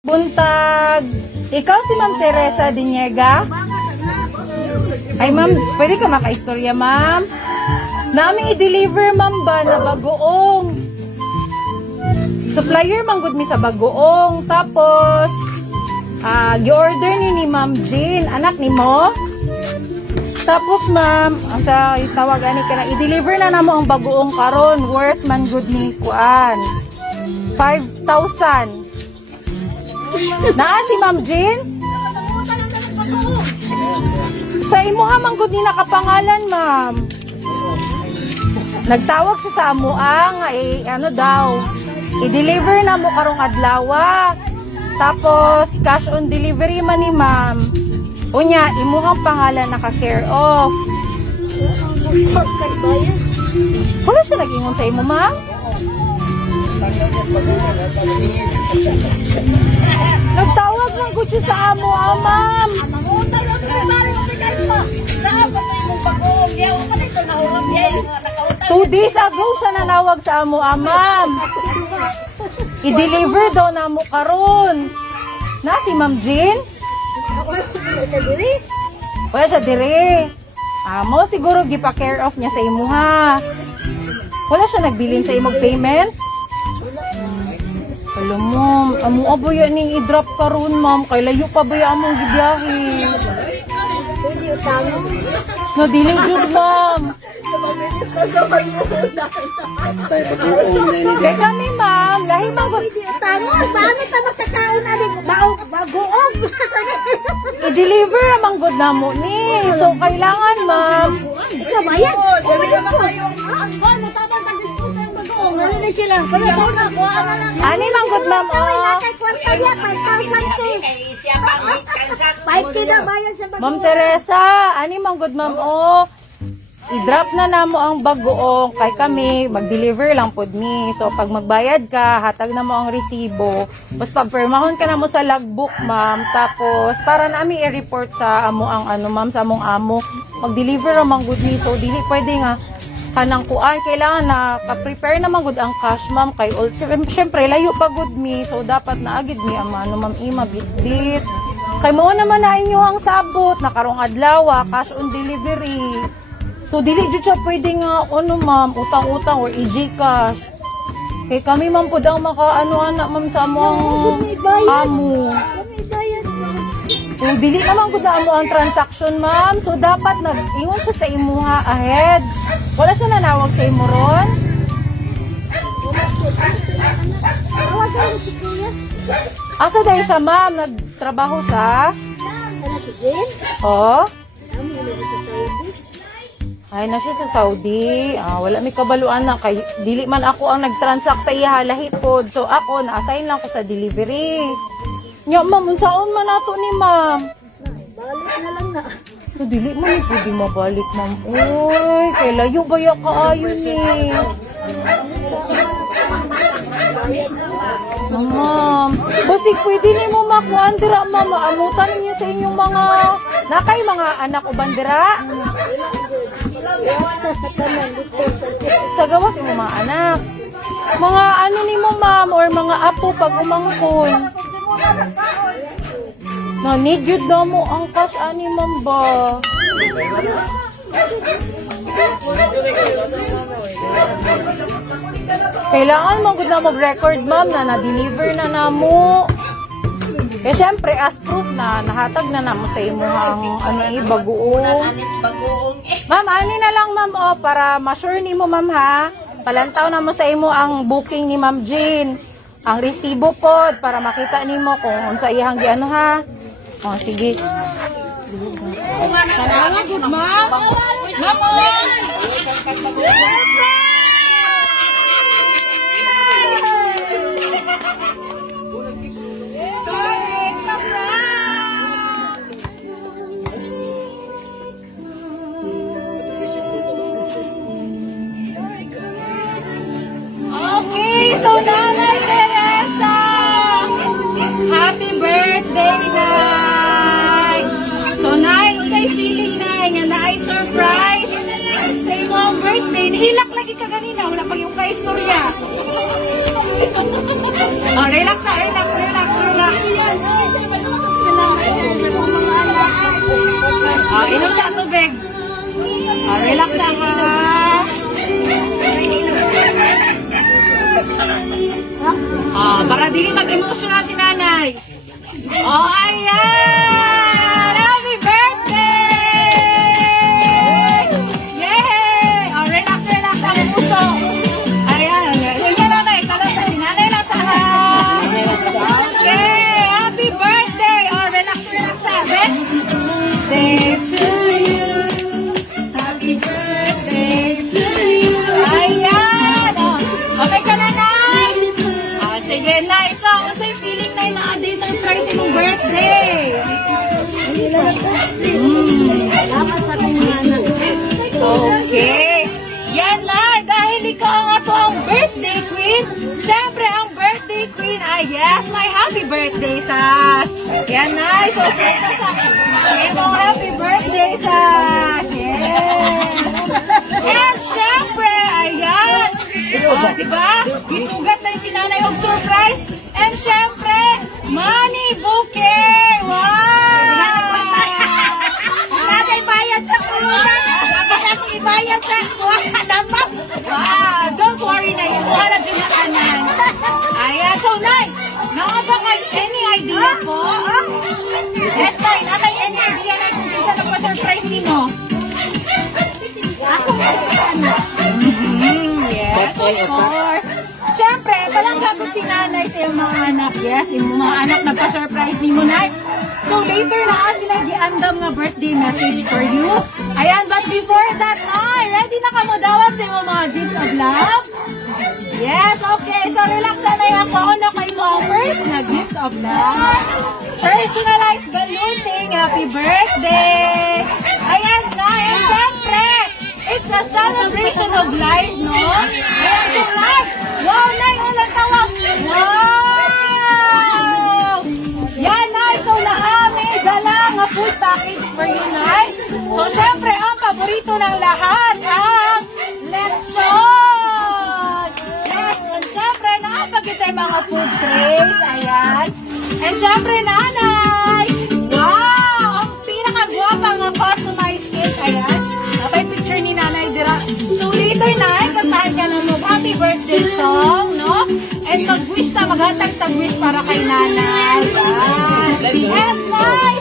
Buntag. Ikaw si Ma'am Teresa Diniega? Ay ma'am, pwede ka makaistorya ma'am? Naaming i-deliver ma'am ba na bagoong? Supplier manggod mi sa bagoong. Tapos, gi-order ni Ma'am Jean, anak ni mo. Tapos ma'am, ang sa tawagan ni kana, i-deliver na namo ang bagoong karon, worth man good ni kuan. 5,000. Naa si Ma'am Jean? Sa imo ha manggod ni nakapangalan ma'am. Nagtawag siya sa amuang ano daw, i-deliver na mo karong adlaw. Tapos cash on delivery man ni ma'am. Unya imuhang pangalan naka-care off. Wala siya nag-ingon sa imo ma'am? Nagtawag lang ko siya sa amo, ma'am. 2 days ago siya nanawag sa amo, ma'am. I-deliver daw na mo karon. Na si Ma'am Jean? Wala siya dire. Amo siguro gipa-care off niya sa imo ha. Wala siya nagbilin sa imong payment? Alam mo, amo aboy ning i-drop karon ma'am, kay layo pa ba among gibiyahe? No, dili jud ma'am. Kaya kami ma'am, lahi ma'am. Paano ta magkakaon na rin? Bagoong. I-deliver amang good na mo ni. So, kailangan ma'am. Ikaw ba yan? Ano na sila? Ani mang good ma'am oh. Ma'am Teresa, ani mang good ma'am oh. I-drop na namo ang bagoong kay kami mag-deliver lang pod mi. So pag magbayad ka, hatag na mo ang resibo. Tapos pagpermahon ka na mo sa logbook ma'am. Tapos para nami i-report sa amo ang ano ma'am sa among amo. Mag-deliver amang good mi. So dili pwede nga kanang kuan, kailangan na ka-prepare naman good ang cash ma'am kay all syempre layo pa good mi, so dapat naagid mi ang ano ma'am ima bit-bit kay mo naman na inyo ang sabot na karong adlaw cash on delivery, so dili jud siya pwede nga ano ma'am utang-utang or i-Gcash kay kami ma'am pud ang maka ano anak ma'am sa among amo. So, dili naman ko na mo ang transaction, ma'am. So, dapat nag-ingon siya sa imuha ahead. Wala siya nanawag sa imo ron? Asa dahil siya, ma'am? Nagtrabaho siya? Oo. Ay, na siya sa Saudi. Wala may kabaluan na. Kay, dili man ako ang nag-transact sa iya lahipod. So, ako, na-assign lang ko sa delivery. Nya ma'am, unsaon man nato ni ma'am? Balik na lang na. So, dili mo ni pwede mabalik ma'am. Uy, kay layo baya kaayo ni. Ma'am, kasi pwede ni mo makuan dira ma'am. Maamutan niyo sa inyong mga nakay mga anak o bandira. Sa gawas mo mga anak. Mga ano ni mo ma'am or mga apo pag umangkon. No, need yun daw mo ang cash ani ma'am ba? Kailangan magud na mag-record ma'am na na-deliver na namo. Eh syempre as proof na nahatag na namo sa imo ang ano bagoong. Ma'am, ani na lang ma'am oh para ma-sure nimo ma'am ha. Palantaw na mo sa imo ang booking ni Ma'am Jean. Ang resibo pod para makita nimo kung unsa iyang giano ha. Oh, sige. Salamat good ma'am. Ma'am. Okay, so Nanay Teresa, happy birthday, Nay! So, Nay, unay feeling, Nay, nga na-ay surprise sa imong birthday. Hilak lagi ka ganina, wala pang yung ka-istorya. Oh, relax na, relax. Sige, mag-emotional si nanay. Oh, ayan! Happy birthday! Yay! Oh, relax, relax ang puso. Ayan, ayan. Yan nanay, kalasa si nanay lang sa okay, happy birthday! Oh, relax, relax sa birthday to you. Happy birthday to you. Ayan! Oh, okay ka na, Nay? Oh, sige, Nay. So, ano yung feeling, Nay, na day surprise mong birthday? Salamat sa aking mga anak. Okay. Yan, Nay. Dahil ikaw nga to ang birthday queen. Siyempre, ang birthday queen ay yes, my happy birthday, Sash. Yan, Nay. So, say na sa happy birthday, Sash. Yes. And syempre, ayan. Oh, diba? Isugat na yung sinanay og surprise. And syempre, money bouquet. Wow! Nanay bayad sa kulungan. Dapat akong ibayad sa dapat. Wow! Don't worry na yun. Wala dyan na kanan. Ayan. So, Nay, nakaba kayo any idea po? Yes, Nay. Nakay any idea na kung saan nagpa-surprise mo? Ako anak. Yes, of course. Siyempre, palang gagod si nanay sa iyong mga anak. Yes, yung mga anak nagpa-surprise ni mo, Nay. So, later na sila giandam nga birthday message for you. Ayan, but before that, Nay, ready na ka mo dawat sa iyong mga gifts of love? Yes, okay. So, relax na na yung pauna kayo mo first na gifts of love. Personalized balloon saying happy birthday. Ayan, Nay. And siyempre, it's a celebration of life, no? Ayan, so life. Wow, Nay, ulang tawag. Wow! Yan, Nay. So, naami, dala nga food package for you, Nay. So, syempre, ang paborito ng lahat, ang lechon. Yes, and syempre, nakapagit tayo mga food trays. Ayan. And syempre, Nanay. Wow! Ang pinakagwapa nga customized cake. Ayan. May picture ni Nanay Dira. So, later, Nay, kantahan ka na happy birthday song, no? And mag-wish na, maghatag tag-wish para kay Nanay. And, Nay!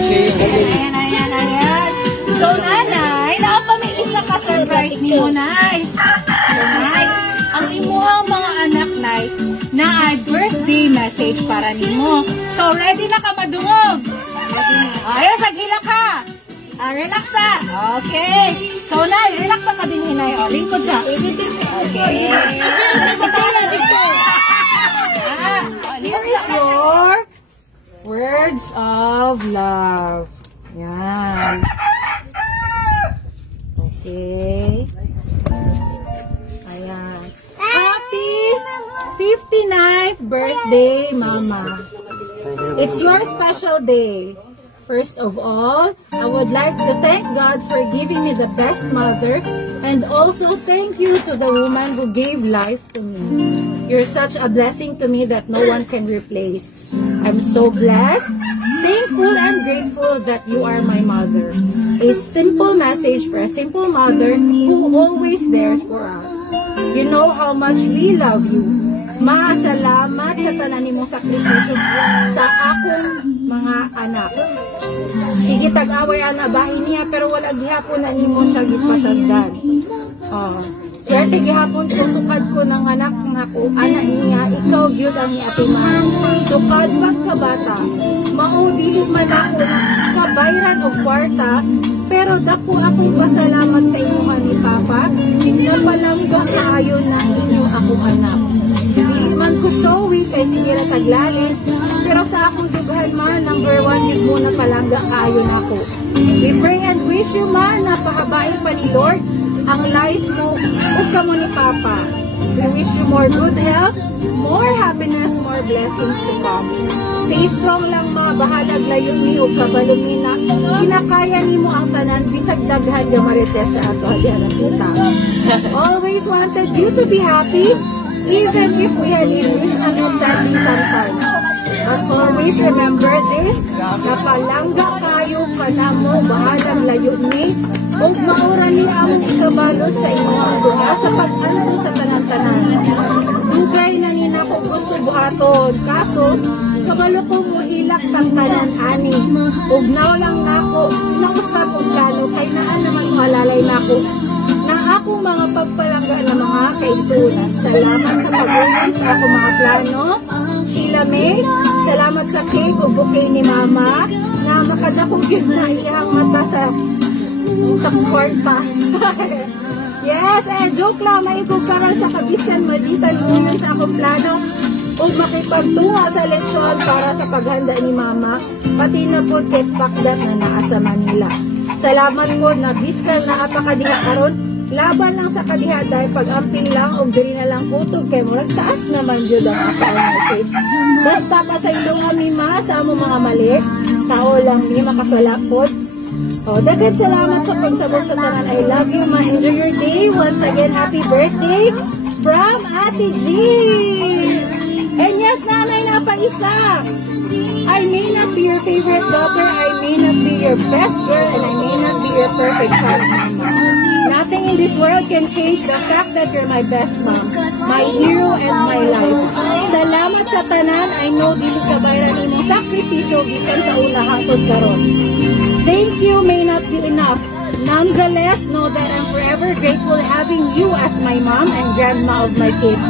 Ayan, ayan, ayan. So, Nanay, naapa may isa ka surprise ni mo, Nay. So, Nay, ang imuhang mga anak, Nay, na ay birthday message para ni mo. So, ready na ka madungog? Ayos, saghila ka. Relax na. Okay. So, Nay, relax na ka din, Hinay. O, lingkod sa. Okay. Here is your words of love. Yan. Okay. Ayan. Happy 59th birthday, Mama. It's your special day. First of all, I would like to thank God for giving me the best mother, and also thank you to the woman who gave life to me. You're such a blessing to me that no one can replace. I'm so blessed, thankful, and grateful that you are my mother. A simple message for a simple mother who always there for us. You know how much we love you. Salamat sa tanan nimong sakripisyo sa akong mga anak. Sige, tag-away ang nabahin niya, pero wala gihapon na nimo siya gipasagdan. Swerte gihapon ko, sukad ko ng anak nga ko, anak niya, ikaw gyud ang iatiman. Sukad pagkabata, maudili man ako kabayran o kwarta, pero dako akong pasalamat sa inyo ni Papa, na palangga kaayo na inyo akong anak. Hindi man ko showing kay sige na taglalis, pero sa akong dughan man, number 1 yun muna palangga kaayo na ako. We pray and wish you man na pahabain pa ni Lord ang life mo o kamo ni Papa. We wish you more good health, more happiness, more blessings to come. Stay strong lang mga bahalag layo ni o kabalong ni na kinakaya ni mo ang tanan bisag daghan yung marites sa ato diyan kita. Always wanted you to be happy even if we are in misunderstanding sometimes. But always remember this, na palangga kayo kanamo bahalang layo ni ug maura ni among ikabalo sa inyong duha sa pag-anto sa tanan-tanan. Dugay na ganin ako gusto buhaton. Kaso, kabalo ko mo hilak kang tanan ani. Ugnaw lang nako, nausap og plano kay naa naman malalay nako. Na akong mga pagpalangga ng mga kaigsunan. Salamat sa pag-unan sa akong mga plano. Sheila May, salamat sa cake o bouquet ni Mama na makadakong yun na iyang mata sa kwarta. Yes, joke lang, may ikukaran sa kabisyan maditan unan sa akong plano o makipagtunga sa leksyon para sa paghanda ni Mama, pati na po kay Pakdat na naa sa Manila. Salamat po na biskal na apakadiha karon, laban lang sa kadiha dahil pag-amping lang o diri na lang kutob kay mo nagtaas naman jud ang akong message. Basta pa sa ilong kami ma sa among mga mali, tao lang ni makasalapot. Daghang salamat sa pagsabot sa tanan. I love you, ma. Enjoy your day. Once again, happy birthday from Ate G. And yes, nanay na pa isa. I may not be your favorite daughter. I may not be your best girl. And I may not be your perfect child, mama. Nothing in this world can change the fact that you're my best mom. My hero and my life. Salamat sa tanan. I know dili ka bayran imong sakripisyo gikan sa una hangtod karon. Thank you may not be enough. Nonetheless, know that I'm forever grateful having you as my mom and grandma of my kids.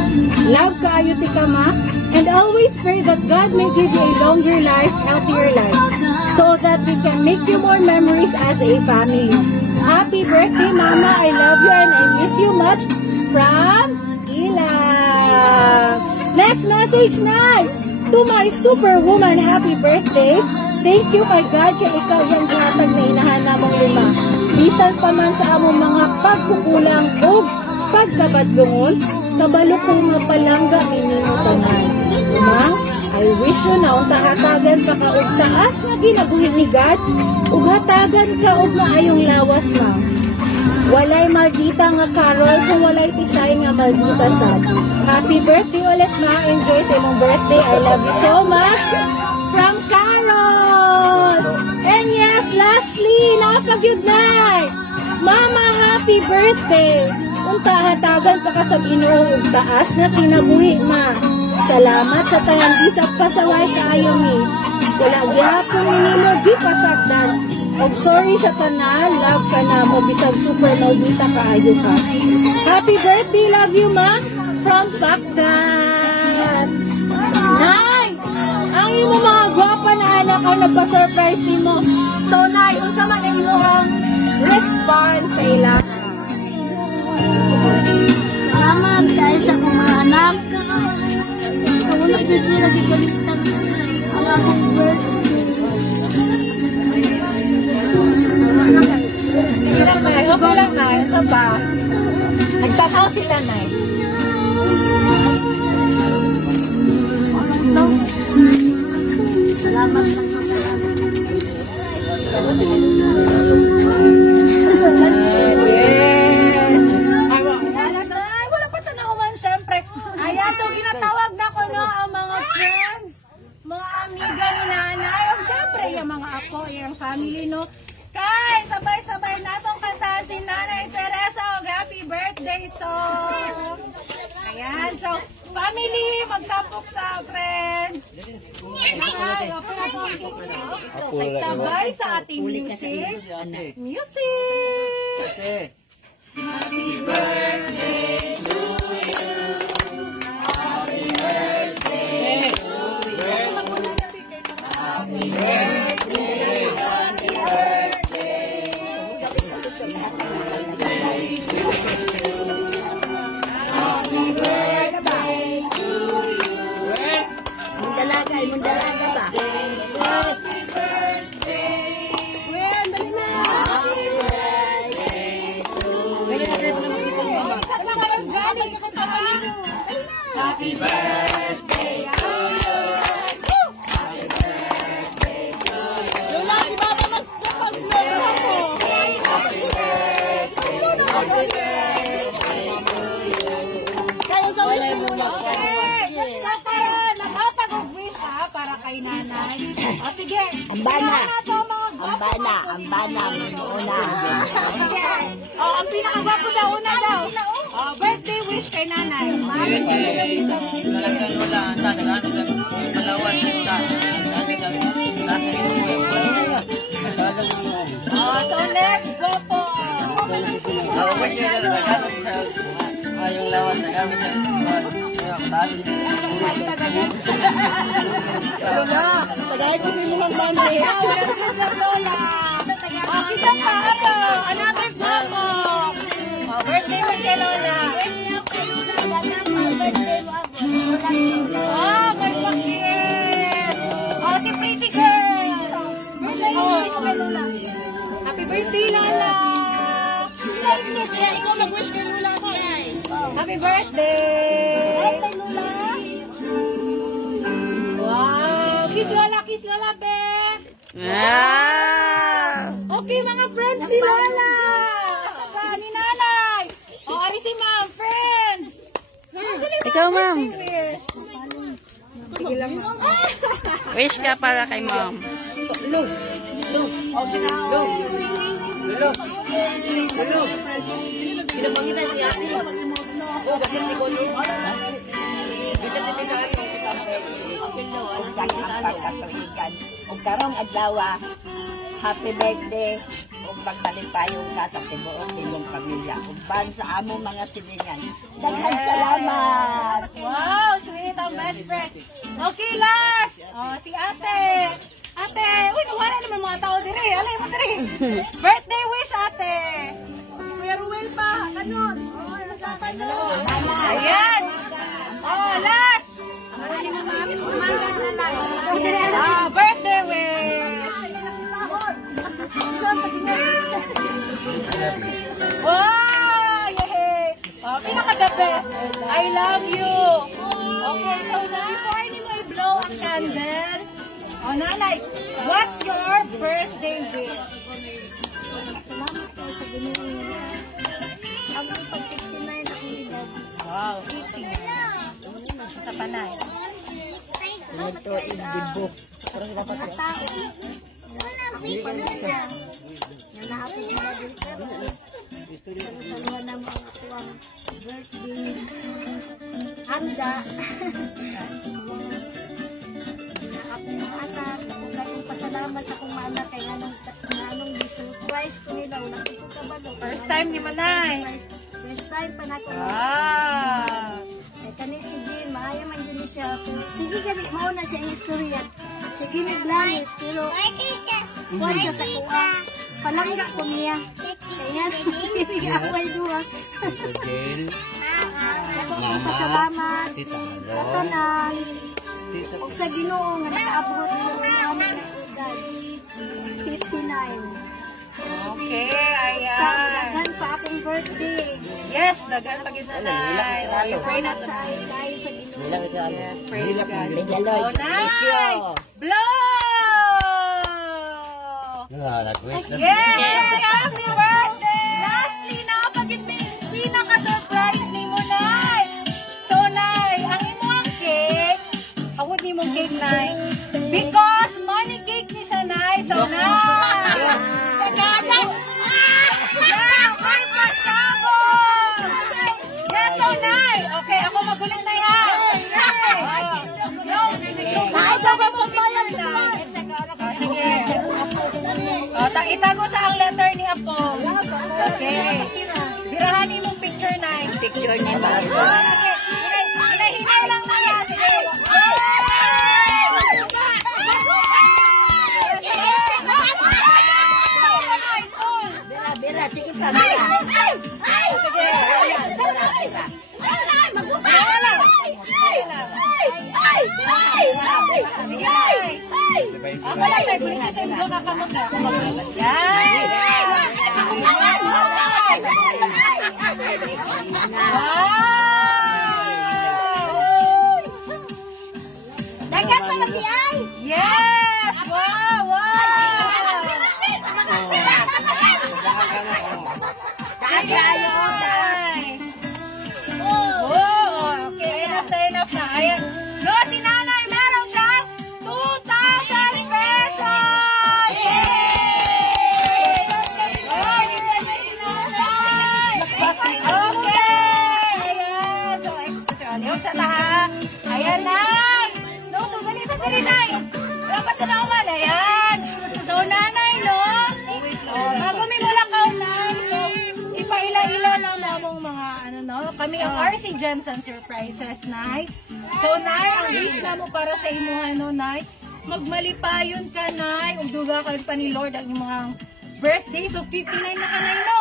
Love kaayo ti ka ma, and always pray that God may give you a longer life, healthier life, so that we can make you more memories as a family. Happy birthday, Mama! I love you and I miss you much. From Ila. Next message na to my superwoman. Happy birthday! Thank you kay God kay ikaw yung hatag na inahanap mong lima. Bisan pa man sa among mga pagkukulang o pagkabadlungon, kabalo kong mapalangga minimo tanan. Umang, I wish you na unta hatagan pa ka og taas nga ginabuhi ni God, ug hatagan ka og maayong lawas ma. Walay maldita nga karol kung walay tisay nga maldita sad. Happy birthday ulit ma. Enjoy sa imong birthday. I love you so much. From Carol. And yes, lastly, nakapagyud na. Mama, happy birthday. Unta hatagan pa ka sa Ginoo ug taas na kinabuhi ma. Salamat sa tanan bisag pasaway kaayo ni. Wala gyapon minimo di pasagdan. Og sorry sa tanan, love ka na mo bisag super maldita kaayo ka. Happy birthday, love you ma. From Pakdas. Nay, ang imo mga gwapa na anak ang nagpa-surprise nimo. So nay, unsa man ang imong response sa ila? Salamat dahil sa mga anak. Ako nagtitira di kalistang ang akong birthday. Sige lang, Nay. Okay lang, Nay. Saan ba? Nagtataw sila, Nay. Salamat lang sa Ay, wala pa tanawan, syempre. Ayan, so ginatawag na ko no, ang mga friends, mga amiga ni nanay, o syempre, yung mga ako, yung family, no. Kay, sabay-sabay natong kantahan si Nanay Teresa og happy birthday song. Ayan, so family, magtapok sa friends. Ay, sabay sa ating music. Music! Happy birthday to you. Happy birthday to you. Happy birthday. Happy birthday. Happy birthday to you. Mundalaga, mundalaga ba? Happy birthday. Well, dali na. Happy birthday to you. Happy birthday to you. Happy birthday to you. Lola, si Mama mag-stop vlog ako. Happy birthday. Happy birthday to you. Kayo sa wish mo na. Sa karon, naghatag og wish ha para kay nanay. O sige. Ambana. Ito mga Ambana, muna. Oh, ang pinakagwapo daw, una daw. Oh, birthday wish kay nanay. Oh, so next, gwapo. Yung lawan na gamit siya. Tagay ko sa inyong bandi. Oh, kita pa, another gwapo. Oh, birthday wish kay Lola. Oh, may pakit. Oh, si pretty girl. Birthday wish kay Lola. Happy birthday, Lola. Ikaw mag-wish kay Lula siya. Happy birthday. Birthday, Lula. Wow. Kiss Lola, be. Okay, mga friends, si Lola. Saka ni nanay. O, ano si ma'am, friends. Ikaw, ma'am. Wish. Wish ka para kay ma'am. Pinapangita siya. Oh, kasi si Kono. Kita titigaan yung kita Ug karong adlaw, happy birthday ug pagbalik tayo ka sa tibuok inyong pamilya ug ban sa among mga silingan. Daghang salamat. Wow, sweet ang best friend. Okay, last. Oh, si ate. Ate, uy, nawala naman mga tao dire. Alay mo dire. Birthday wish, ate. Si Kuya Ruel pa. Ano? Ayan. Oh, last. Ah, birthday wish. Wow! Yay! Oh, pinaka-the best. I love you. Okay, so now, before hindi mo i-blow ang candle, oh, nanay, what's your birthday wish? Salamat kayo sa Ginoo. Ako pag-69 ako edad. Wow, 50. Sa panay. Ito indibo. Mga tao. Nanaapit mga dilker. Saluhan ng mga tuwang birthday. Handa. Nanaapit mga anak. Kung kayong pasalamat sa kong maanak kay anong surprise ko nila. Ulang ko kabalo. First time ni Manay. First time pa na ako. Wow. Ay kani si Jean, maayo man din siya. Sige gani mao na siya ang istorya. Sige naglangis pero kuwan siya sa kuha. Palangga ko niya. Kaya hindi ako ay duwa. Ako pasalamat sa tanan. Ug sa Ginoo nga nakaabot mo ang aming edad. 59. Okay, ayan. Daghan pa akong birthday. Yes, dagan pag nanay. You pray not Sa sa tayo sa Ginoo. Yes, praise God. Regaloy. Oh, nay! Blow! Yay! Happy birthday! Lastly na, pagit pinaka-surprise ni mo, Nay. So, Nay, ang imong cake, awod ni mong cake, Nay. Because money cake ni siya, Nay. So, Nay! Yeah, may pasabog! Yes, so, Nay. Okay, ako magulit na yan. No, so, bakit ba mo bayad, Nay? Sige. O, itago sa ang letter ni Apo. Okay. Birahanin mong picture, Nay. Picture ni Bago. Sige. Hinay lang nila. Sige. Bira, sige pa, bira. Sige. Ako lang, may bulit sa inyo kakamot na. Dagat pa mag-iay! Yes! Wow! Wow! Kayo! Oh, okay, enough na. Ayan. No, si Nanay, meron siya 2,000 pesos! Yay! ang RC Jensen Surprises, Nay. So, Nay, ang wish na mo para sa imuhan, no, Nay, magmalipayon ka, Nay, ug duga ka pa ni Lord ang imong birthday. So, 59 na ka, Nay, no?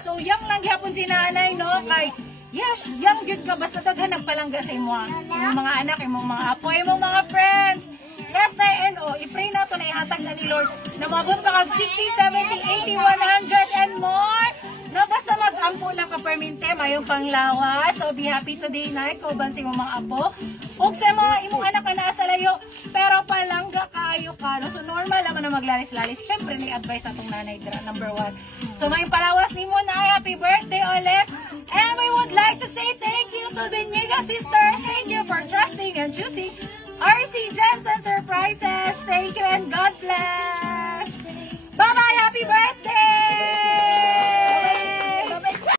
So, yang lang gyapon si nanay, no? Kay, yes, yang good ka, basta daghan nagpalangga sa imong mga anak, imong mga apo, imong mga friends. Yes, Nay, and i-pray na to na ihatag na ni Lord na mabot pa kag 60, 70, 80, 100 and more. No, basta mag-ampo lang ka perminte, mayong panglawas. So, be happy today, Nay, kauban sa imong mga apo. Ug sa mga imong anak na nasa layo, pero palangga kayo ka. No? So, normal lang na maglalis-lalis. Siyempre, ni-advise atong nanay dira, number 1. So, mayong palawas ni mo, Nay, happy birthday ulit. And we would like to say thank you to the Niega sisters. Thank you for trusting and choosing RC Jensen Surprises. Thank you and God bless.